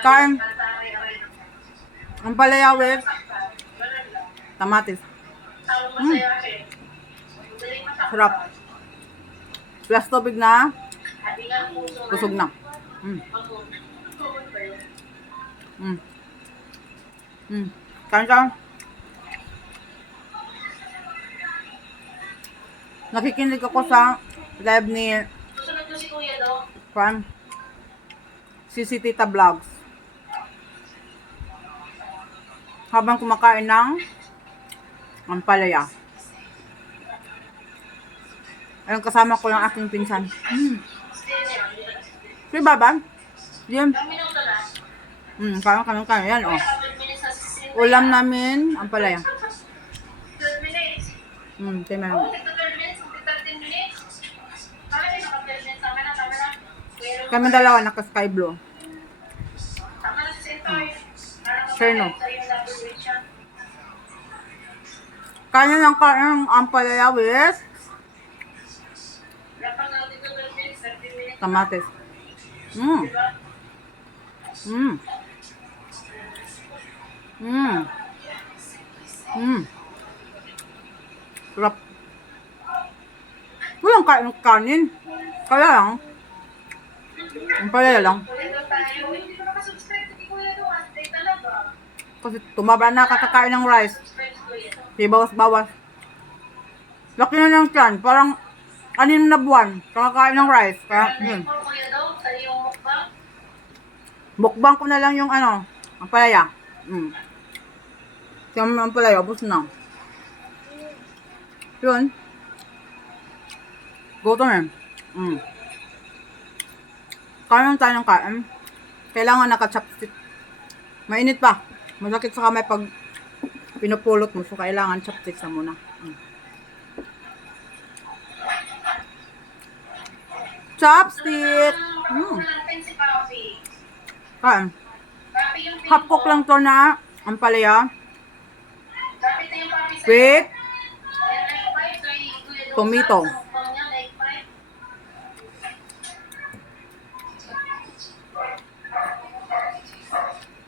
Kain. Ampalaya with tamatis. Sarap. Plus tubig na. Busog na. Kain ka. Nakikinig ako sa live ni Juan Tita Vlogs habang kumakain ng ampalaya. Ayun, kasama ko yung aking pinsan. Si Baba? Yan. Kain. Yan, oh. Ulam namin, ampalaya. Tingnan. Kami dalawa naka-sky blue. Sure, no? Kanya ng ampalaya with tamatis. Sarap. Walang kanin. Kaya lang. Ampalaya lang. Kasi tumaba na kakakain ng rice. Di bawas-bawas. Laki na ng tiyan. Parang 6 na buwan. Kakakain ng rice. Kaya, mukbang ko na lang yung ampalaya. Yung ampalaya, ubos na. Yun. Gutom eh. Kain tayo ng kain. Kailangan naka-chopstick. Mainit pa. Masakit sa kamay pag pinupulot mo. So, kailangan chopsticks na muna. Chopstick! Kain. Half cook lang to na ampalaya. With tomato.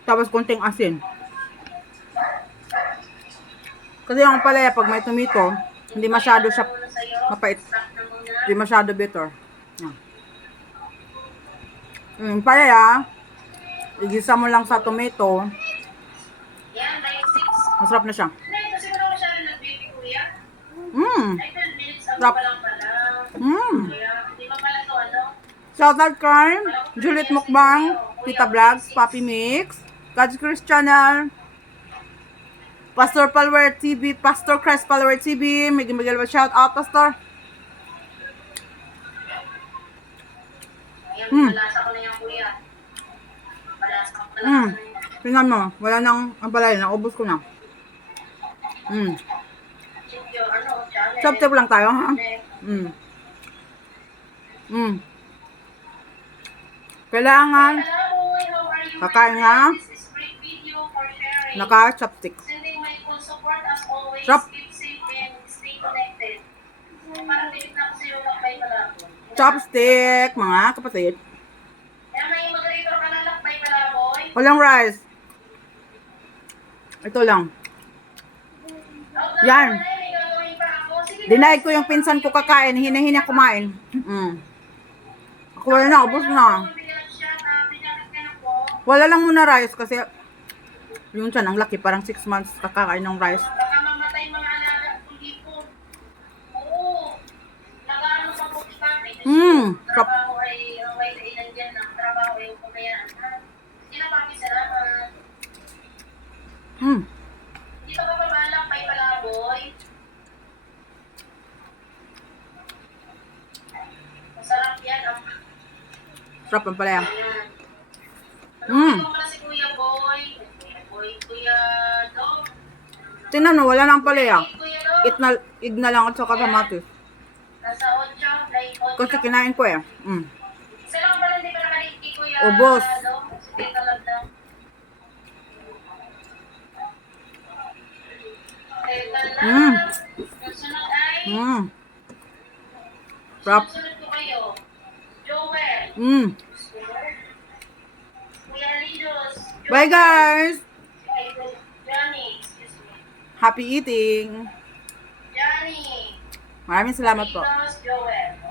Tapos konting asin. Kasi yung ampalaya pag may tomato, hindi masyado siya mapait. Hindi masyado bitter. Yung ampalaya, igisa mo lang sa tomato. Masarap na siya. Sarap. Shoutout kay Juliet Mukbang, Tita Vlogs, Papi Mix, God's Chris Channel, Pastor Palwer TV, Pastor Chris Palwer TV, Miguel ba shout out, Pastor? Tingnan mo, wala nang ampalaya, naubos ko na. Chop-chop lang tayo, ha? Kailangan kakain nga naka-chopsticks. Chop. Chopstick, mga kapatid. Walang rice. Ito lang. Yan. Denied ko yung pinsan ko kakain. Hina-hina kumain. Ako wala na. Ubus na. Wala lang muna rice kasi yung tiyan, ang laki. Parang 6 months kakakain ng rice. Sarap. Sarap ang palaya. Tingnan mo, wala nang palaya. Ig na lang at saka kamatis. Kasi kinain ko eh. Ubos. Sarap. Bye guys! Johnny, excuse me. Happy eating! Johnny. Maraming salamat po. Joel.